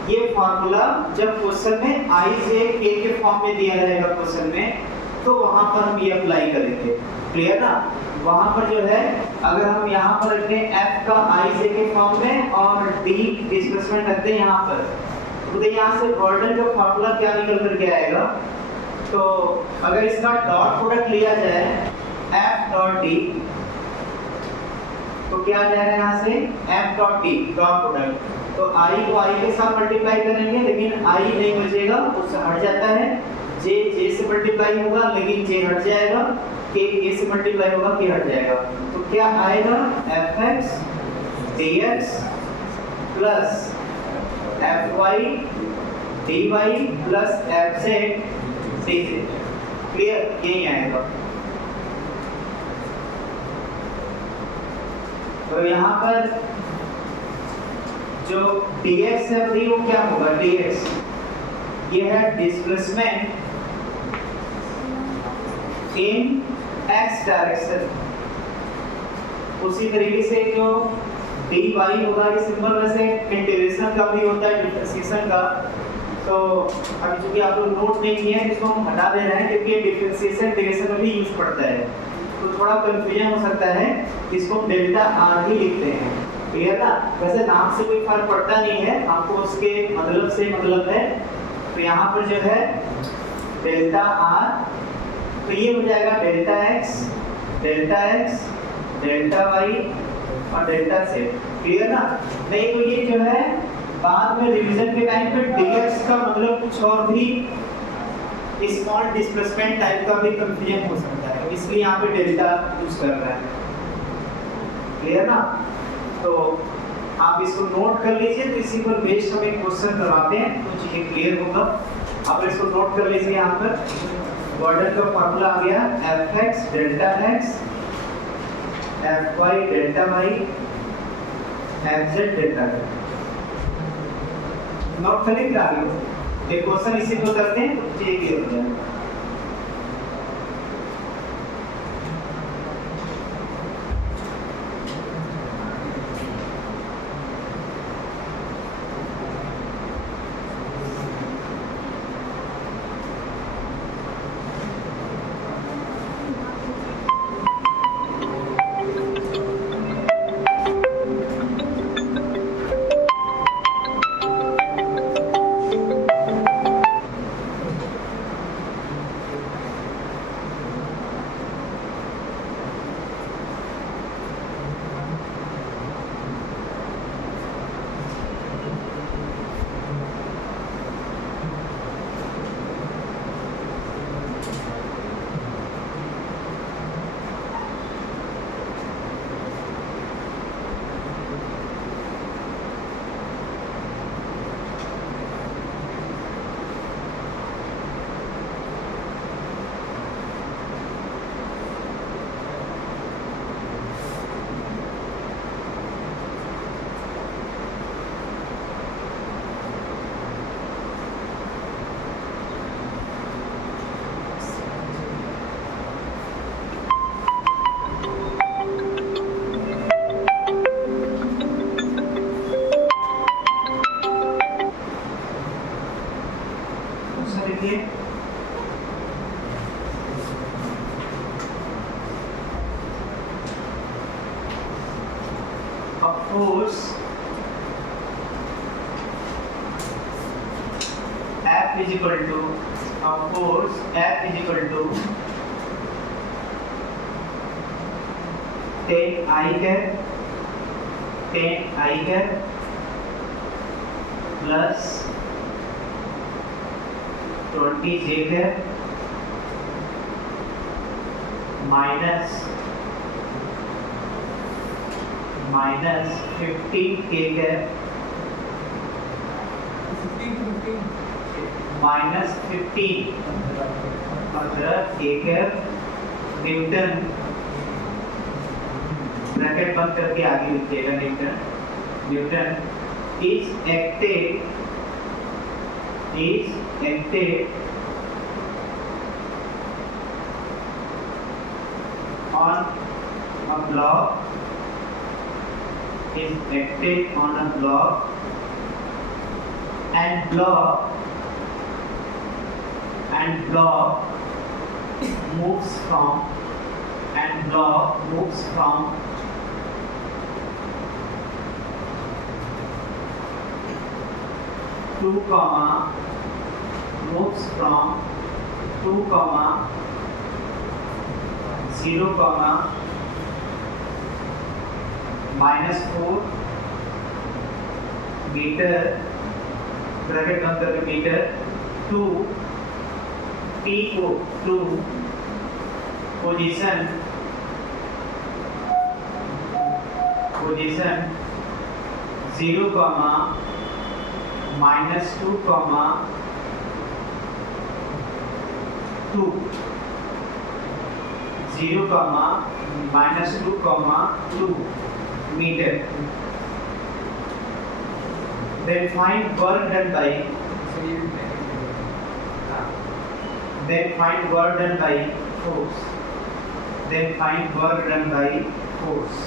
ये फार्मूला जब क्वेश्चन में आई जे के फॉर्म में दिया रहेगा क्वेश्चन में, तो वहां पर हम ये अप्लाई करेंगे, क्लियर ना। वहां पर जो है अगर हम यहाँ पर रखें f का आई जे के फॉर्म में और d डिस्प्लेसमेंट रखते हैं यहाँ पर, तो यहाँ से गॉर्डन का फार्मूला क्या निकल कर के आएगा, तो अगर इसका डॉट प्रोडक्ट लिया जाए f डॉट d, तो क्या आ जाएगा यहाँ से f dot d dot product, तो i को i के साथ मल्टीप्लाई करेंगे, लेकिन i नहीं बचेगा, उससे हट जाता है, j से मल्टीप्लाई होगा लेकिन j हट जाएगा, k से मल्टीप्लाई होगा, k हट जाएगा, तो क्या आएगा fx dx plus fy dy plus fz dz, clear, यही आएगा। तो यहाँ पर जो dx है वो क्या होगा, dx ये है डिस्प्लेसमेंट इन x डायरेक्शन, उसी तरीके से जो dy होगा, ये सिंबल वैसे इंटीग्रेशन का भी होता है, डिफरेंशिएशन का, तो अभी चूंकि आप लोग नोट नहीं किए हैं, इसको हम हटा दे रहे हैं क्योंकि डिफरेंशिएशन इंटीग्रेशन में भी यूज पड़ता है, तो थोड़ा कंफ्यूजन हो सकता है, इसको डेल्टा आर ही लिखते हैं, क्लियर ना। वैसे नाम से कोई फर्क पड़ता नहीं है, आपको उसके मतलब से मतलब है, तो यहाँ पर जो है डेल्टा आर, तो ये हो जाएगा डेल्टा एक्स डेल्टा वाई और डेल्टा जेड, क्लियर ना। नहीं तो ये जो है बाद में रिवीजन के टाइम पे dx का मतलब कुछ और भी स्मॉल डिस्प्लेसमेंट टाइप का भी कंफ्यूजन हो सकता है, इसलिए यहाँ पे डेल्टा यूज कर रहा है, क्लियर ना। तो आप इसको नोट कर लीजिए, तो इसी पर बेस्ड हम एक क्वेश्चन करवाते हैं तो चीजें क्लियर होगा। आप इसको नोट कर लीजिए, यहाँ पर गॉर्डन का फार्मूला आ गया fx delta x, fy delta y, fz delta z, note कर लीजिए। आगे एक क्वेश्चन इसी को करते हैं तो चीजें क्लियर हो जाएगा। force F is equal to force F is equal to 10 I cap plus 20 J cap minus 15 K cap minus 15 K cap Newton, bracket बंद करके आगे लिखिएगा Newton is acted on a block and block moves from 2, moves from 2, 0, -4 metre, bracket बंद करके metre, to T को to position 0, -2, 2 0, -2, 2 meter. Then find work done by force.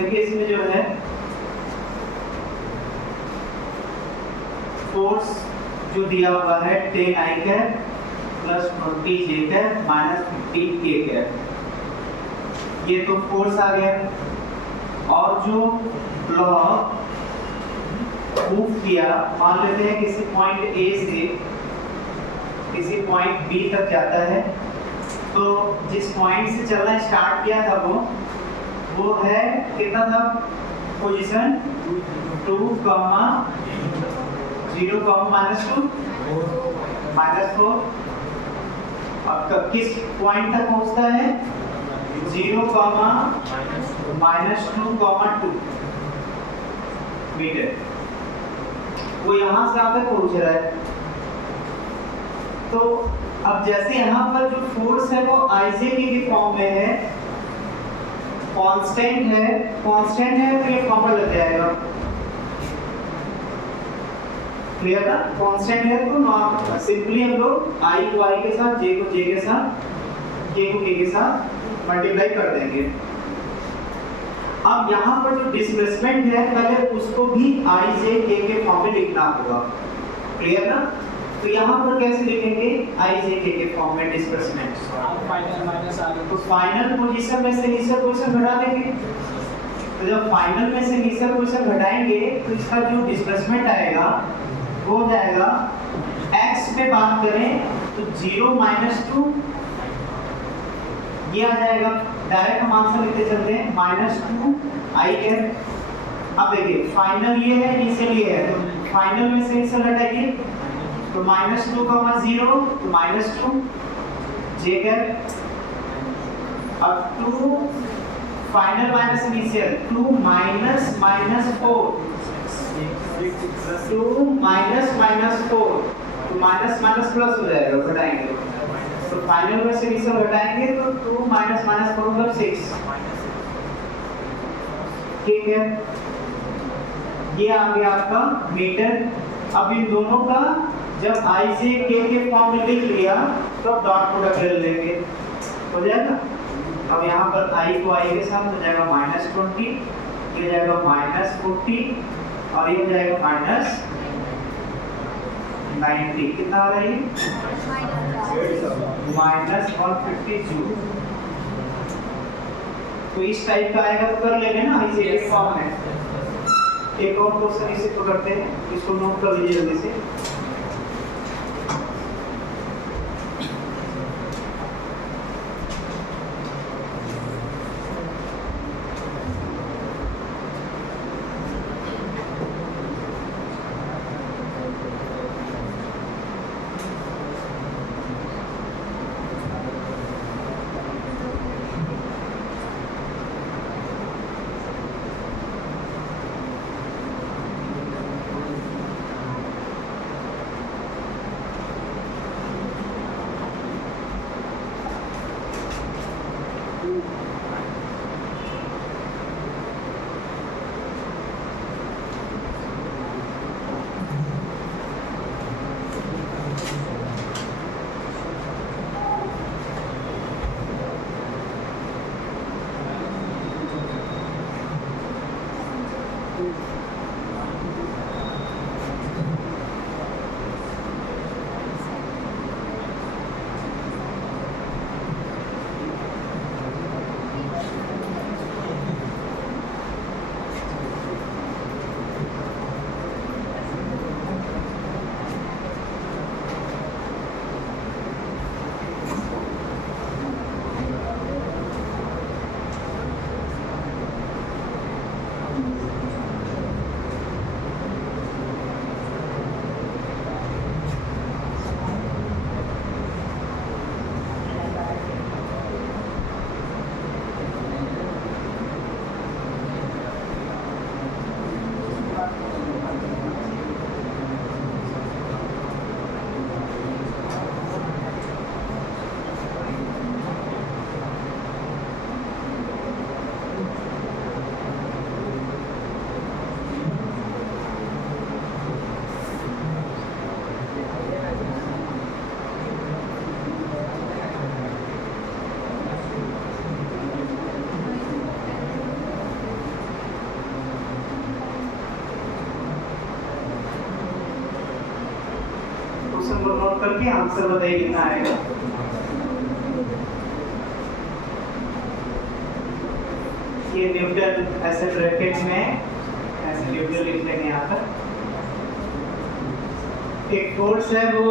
देखिए इसमें जो है फोर्स जो दिया हुआ है 10 I cap plus 20 J cap minus 15 K cap, ये तो फोर्स आ गया। और जो ब्लॉक मूव किया, मान लेते हैं किसी पॉइंट A से किसी पॉइंट B तक जाता है, तो जिस पॉइंट से चलना स्टार्ट किया था वो है कितना था, पोजीशन 2, 0, -2, -4, और किस पॉइंट तक पहुंचता है 0, -2, 2 मीटर, वो यहां से यहाँ तक पहुंच रहा है। तो अब जैसे यहाँ पर जो फोर्स है वो IJ के फॉर्म में है, कांस्टेंट है तो ये फॉर्मूला लग जाएगा, क्लियर ना। कांस्टेंट है तो सिंपली हम लोग I को I के साथ, J को J के साथ, K को K के साथ मल्टीप्लाई कर देंगे। अब यहाँ पर जो डिस्प्लेसमेंट है पहले उसको भी IJ K के फॉर्म में लिखना होगा, क्लियर ना। तो यहाँ पर कैसे लिखेंगे, IJ K के फॉर्म में डिस्प्लेसमेंट, तो फाइनल पोजीशन में से इनिशियल पोजीशन घटा देंगे। तो जब फाइनल में से इनिशियल पोजीशन घटाएंगे तो इसका जो डिस्प्लेसमेंट आएगा वो हो जाएगा, x पे बात करें तो 0, -2 ये आ जाएगा, डायरेक्ट हम आंसर लिखते चलते हैं, -2 I कैप। अब देखिए फाइनल ये है, इनिशियल ये है, तो फाइनल में से इनिशियल हटाइए, तो -2, 0 तो -2 J कैप अब 2 final minus initial, 2 minus minus 4, 2 minus minus 4, तो माइनस माइनस प्लस हो जाएगा, घटाएंगे तो फाइनल में से इनिशियल घटाएंगे तो 2 माइनस माइनस 4 मतलब 6। ठीक है, ये आ गया आपका मीटर। अब इन दोनों का जब i से k के फॉर्म में लिख लिया तो अब डॉट प्रोडक्ट ले लेंगे, हो जाएगा। अब यहाँ पर i को i के साथ हो जाएगा -20, ये हो जाएगा -40 और ये हो जाएगा -90। कितना आ रहा है ये? -150 जूल। तो इस टाइप का आएगा तो कर लेंगे ना इसे एक फॉर्म में। एक और क्वेश्चन इसे पकड़ते हैं, इसको नोट कर लीजिए जल्दी से। क्वेश्चन को नोट करके आंसर बताइए कितना आएगा। ये न्यूटन ऐसे ब्रैकेट में ऐसे न्यूटन लिख लेंगे यहाँ पर। एक फोर्स है वो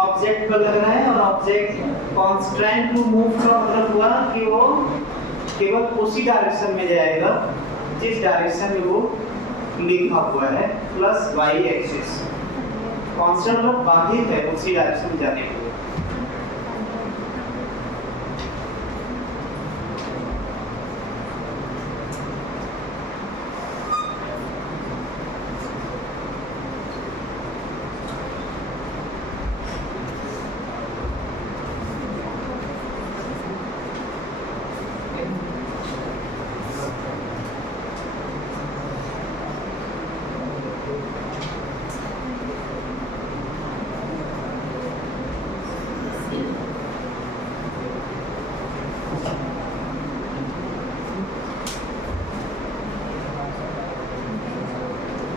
ऑब्जेक्ट पर लग रहा है और ऑब्जेक्ट कांस्टेंट टू मूव का मतलब हुआ कि वो केवल उसी डायरेक्शन में जाएगा जिस डायरेक्शन में वो लिखा हुआ है, प्लस y एक्सिस। कांस्टेंट मतलब बाधित है उसी डायरेक्शन में जाने के लिए।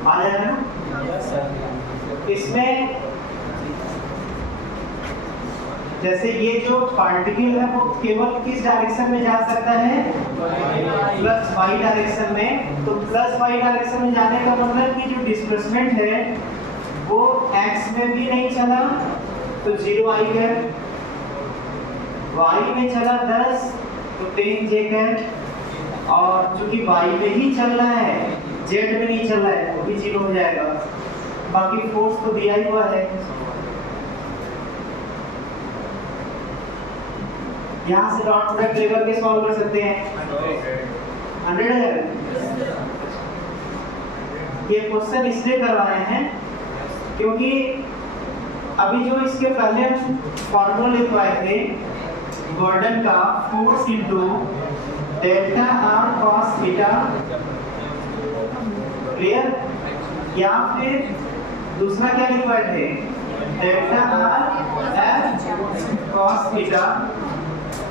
आ जाएगा ना? इसमें जैसे ये जो पार्टिकल है वो केवल किस डायरेक्शन में जा सकता है? प्लस वाई डायरेक्शन में। तो प्लस वाई डायरेक्शन में जाने का मतलब कि जो डिस्प्लेसमेंट है वो एक्स में भी नहीं चला तो 0 आई है, वाई में चला 10 तो 10 जे है, और चूंकि वाई में ही चल रहा है जेड में नहीं चल रहा है वो भी 0 हो जाएगा। बाकी फोर्स तो दिया ही हुआ है। यहाँ से डॉट प्रोडक्ट लेकर के सॉल्व कर सकते हैं। 100 है। ये क्वेश्चन इसलिए करवाए हैं क्योंकि अभी जो इसके पहले फॉर्मूला लिखवाए थे गॉर्डन का force into delta R cos theta, clear, या फिर दूसरा क्या लिखवाए थे delta R F cos theta.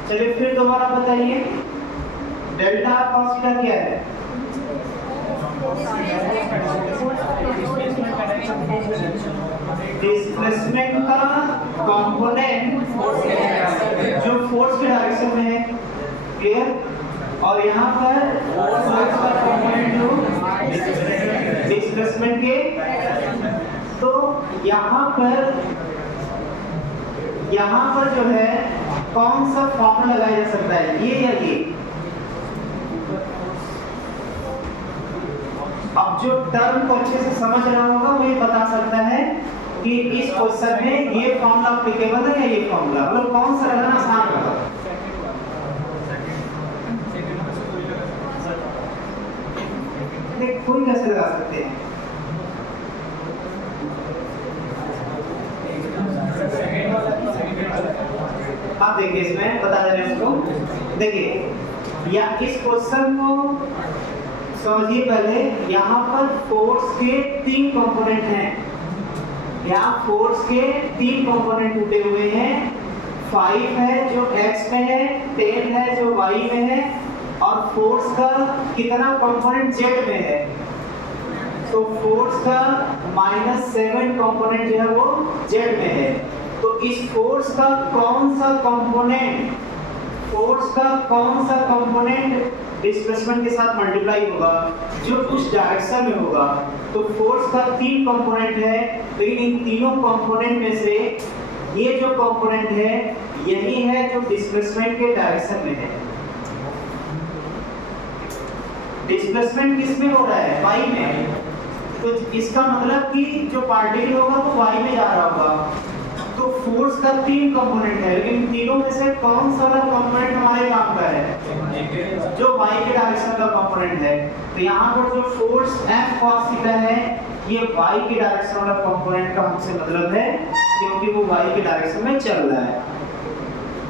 चलिए फिर दोबारा बताइए डेल्टा आर कॉस थीटा क्या है? डिस्प्लेसमेंट का कंपोनेंट जो फोर्स के डायरेक्शन में है, क्लियर, और यहाँ पर फोर्स का कंपोनेंट जो डिस्प्लेसमेंट के, तो यहाँ पर जो है कौन सा फॉर्मूला लगाया जा सकता है, ये या ये? अब जो टर्म को अच्छे से समझ रहा होगा वो ये बता सकता है कि इस क्वेश्चन में ये फॉर्मूला एप्लीकेबल है या ये फॉर्मूला, मतलब कौन सा लगाना आसान होगा। देख कोई कैसे लगा सकते हैं? आप देखिए इसमें बता दे रहे हैं उसको, देखिए या इस क्वेश्चन को समझिए पहले। यहाँ पर फोर्स के 3 कंपोनेंट हैं, यहाँ फोर्स के 3 कंपोनेंट टूटे हुए हैं। 5 है जो x में है, 10 है जो y में है, और फोर्स का कितना कंपोनेंट z में है, तो फोर्स का -7 कंपोनेंट जो है वो z में है। तो इस फोर्स का कौन सा कंपोनेंट डिस्प्लेसमेंट के साथ मल्टीप्लाई होगा जो उस डायरेक्शन में होगा। तो फोर्स का 3 कंपोनेंट है, लेकिन इन तीनों कंपोनेंट में से ये जो कंपोनेंट है यही है जो डिस्प्लेसमेंट के डायरेक्शन में है। डिस्प्लेसमेंट किस में हो रहा है? y में। तो इसका मतलब कि जो पार्टिकल होगा वो y में जा रहा होगा। तो फोर्स का 3 कंपोनेंट है, लेकिन तीनों में से कौन सा वाला कंपोनेंट हमारे काम का है? जो y के डायरेक्शन का कंपोनेंट है। तो यहाँ पर जो फोर्स F cos थीटा है ये y के डायरेक्शन वाला कंपोनेंट का हमसे मतलब है, क्योंकि वो y के डायरेक्शन में चल रहा है,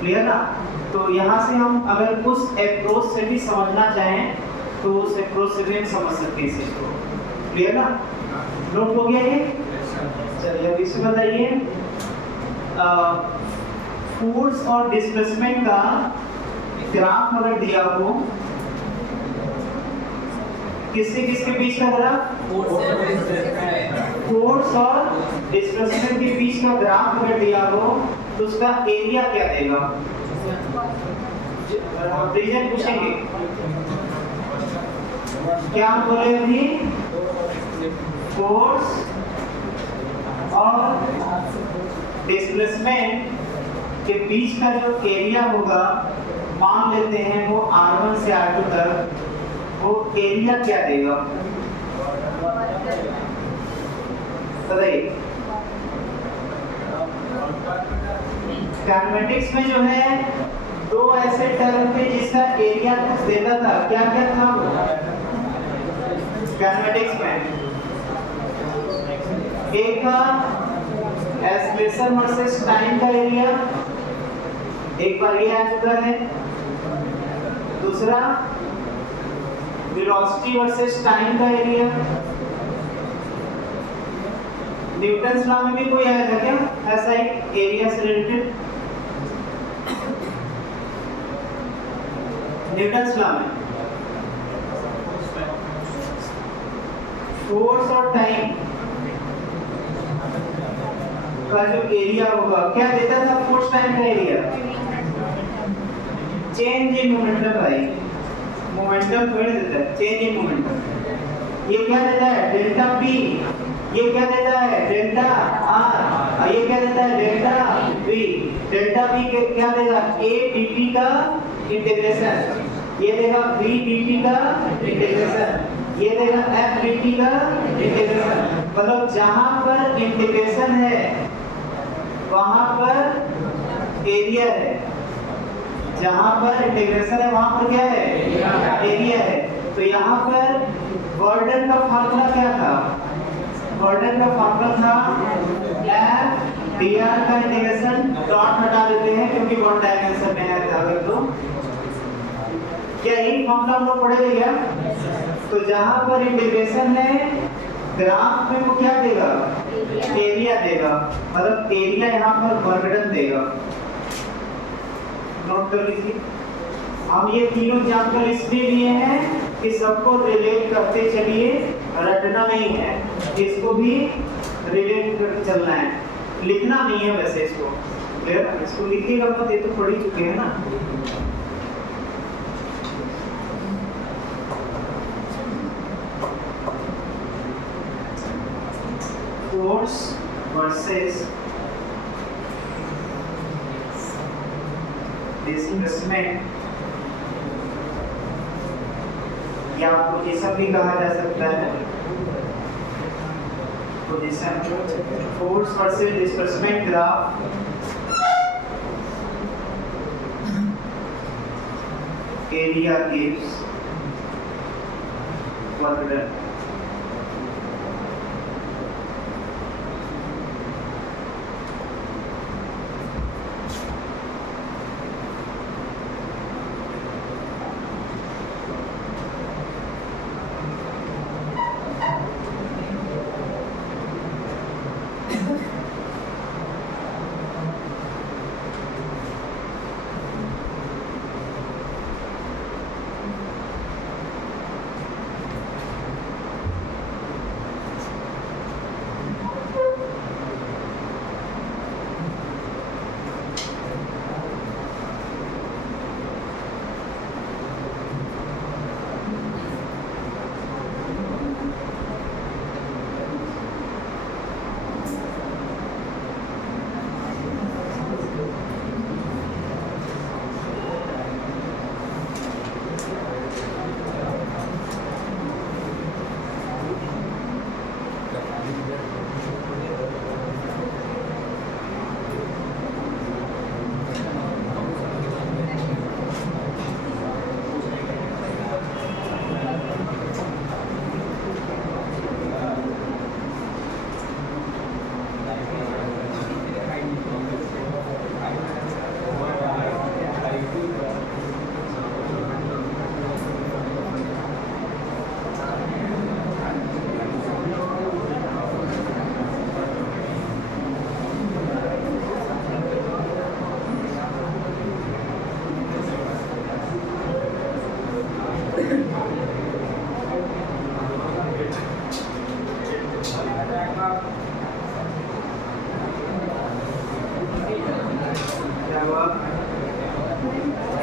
क्लियर ना। तो यहाँ से हम अगर उस अप्रोच से भी समझना चाहें तो उस अप्रोच से भी हम समझ सकते हैं इस चीज को, क्लियर ना। नोट हो गया ये? चलिए अब इसमें बताइए फोर्स और डिस्प्लेसमेंट का ग्राफ अगर दिया हो, किसके बीच का ग्राफ? फोर्स और डिस्प्लेसमेंट के बीच का ग्राफ अगर दिया हो तो उसका एरिया क्या देगा? रीजन पूछेंगे क्या बोले अभी? फोर्स और डिस्प्लेसमेंट के बीच का जो एरिया होगा मान लेते हैं वो R1 से R2 तक, वो एरिया क्या देगा बताइए। काइनेमेटिक्स में जो है 2 ऐसे टर्म थे जिसका एरिया कुछ देता था, क्या क्या था काइनेमेटिक्स में? एक था एक्सेलरेशन वर्सेस टाइम का एरिया, एक बार ये आ चुका है। दूसरा वेलोसिटी वर्सेस टाइम का एरिया। न्यूटन्स लॉ में भी कोई आया था क्या ऐसा ही एरिया से रिलेटेड? न्यूटन्स लॉ में फोर्स और टाइम का जो एरिया होगा क्या देता था? फोर्स टाइम का एरिया, चेंज इन मोमेंटम भाई, मोमेंटम थोड़ी देता है, चेंज इन मोमेंटम। ये क्या देता है? Delta P. ये क्या देता है? Delta R. ये क्या देता है? Delta we. डेल्टा वी क्या देगा? ए dt का इंटीग्रेशन, ये देगा v dt का इंटीग्रेशन, ये देगा f dt का इंटीग्रेशन। मतलब जहां पर इंटीग्रेशन है वहां पर एरिया है, जहाँ पर इंटीग्रेशन है वहाँ पर क्या है, एरिया है। तो यहाँ पर वर्डन का फार्मूला क्या था, वर्डन का फार्मूला था एफ dr का इंटीग्रेशन डॉट हटा देते हैं क्योंकि वन डायमेंशन में है अगर तो क्या यही फार्मूला हम लोग पढ़ेंगे क्या। तो जहां पर इंटीग्रेशन है ग्राफ में वो क्या देगा, एरिया देगा, मतलब एरिया यहाँ पर वर्गडन देगा। नोट कर लीजिए। हम ये तीनों एग्जांपल इसलिए लिए हैं कि सबको रिलेट करते चलिए, रटना नहीं है, इसको भी रिलेट कर चलना है, लिखना नहीं है वैसे इसको, इसको लिखिएगा मत, ये तो पढ़ ही चुके हैं ना। फोर्स वर्सेस डिस्प्लेसमेंट या पोजीशन भी कहा जा सकता है, position. Force versus displacement graph area gives work done.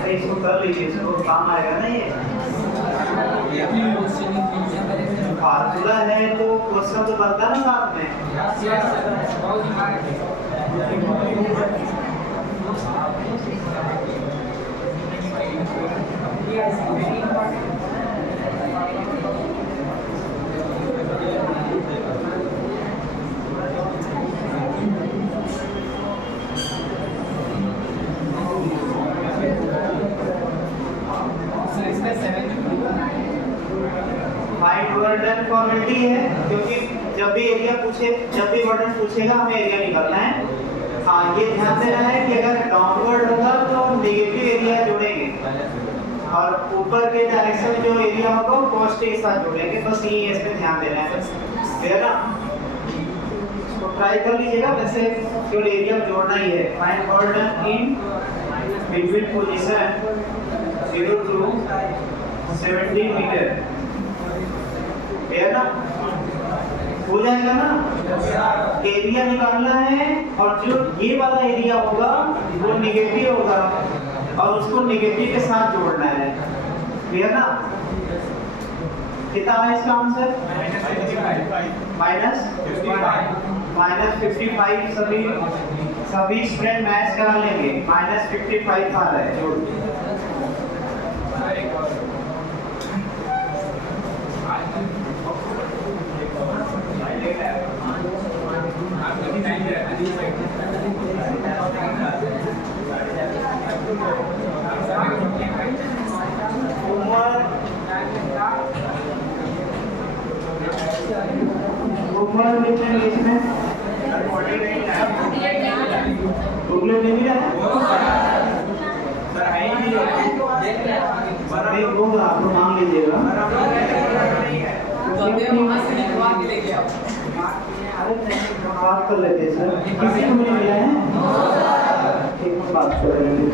इसको कर लीजिए, इसको काम आएगा ना ये फार्मूला है तो क्वेश्चन तो बनता ना साथ में। फाइंड वर्डन फॉर्मेलिटी है क्योंकि जब भी एरिया पूछे, जब भी वर्डन पूछेगा हमें एरिया निकालना है। हाँ, ये ध्यान देना है कि अगर डाउनवर्ड होगा तो नेगेटिव एरिया जोड़ेंगे और ऊपर के डायरेक्शन में जो एरिया होगा वो पॉजिटिव के साथ जोड़ेंगे। बस ये इसमें ध्यान देना है, क्लियर ना। तो ट्राई कर लीजिएगा, वैसे केवल एरिया जोड़ना ही है। फाइंड वर्डन in between position 0 to 70 metre, clear ना, हो जाएगा ना। एरिया निकालना है और जो ये वाला एरिया होगा वो नेगेटिव होगा और उसको नेगेटिव के साथ जोड़ना है, क्लियर ना। कितना है इसका आंसर? -55। सभी स्टूडेंट मैच करा लेंगे। -55 आ रहा है, जोड़ लिखना है इंग्लिश में? बुकलेट नहीं मिला है? नहीं होगा, आप लोग मांग लीजिएगा। बात कर लेते हैं सर, किसी को नहीं मिला है? एक बात कर लेंगे।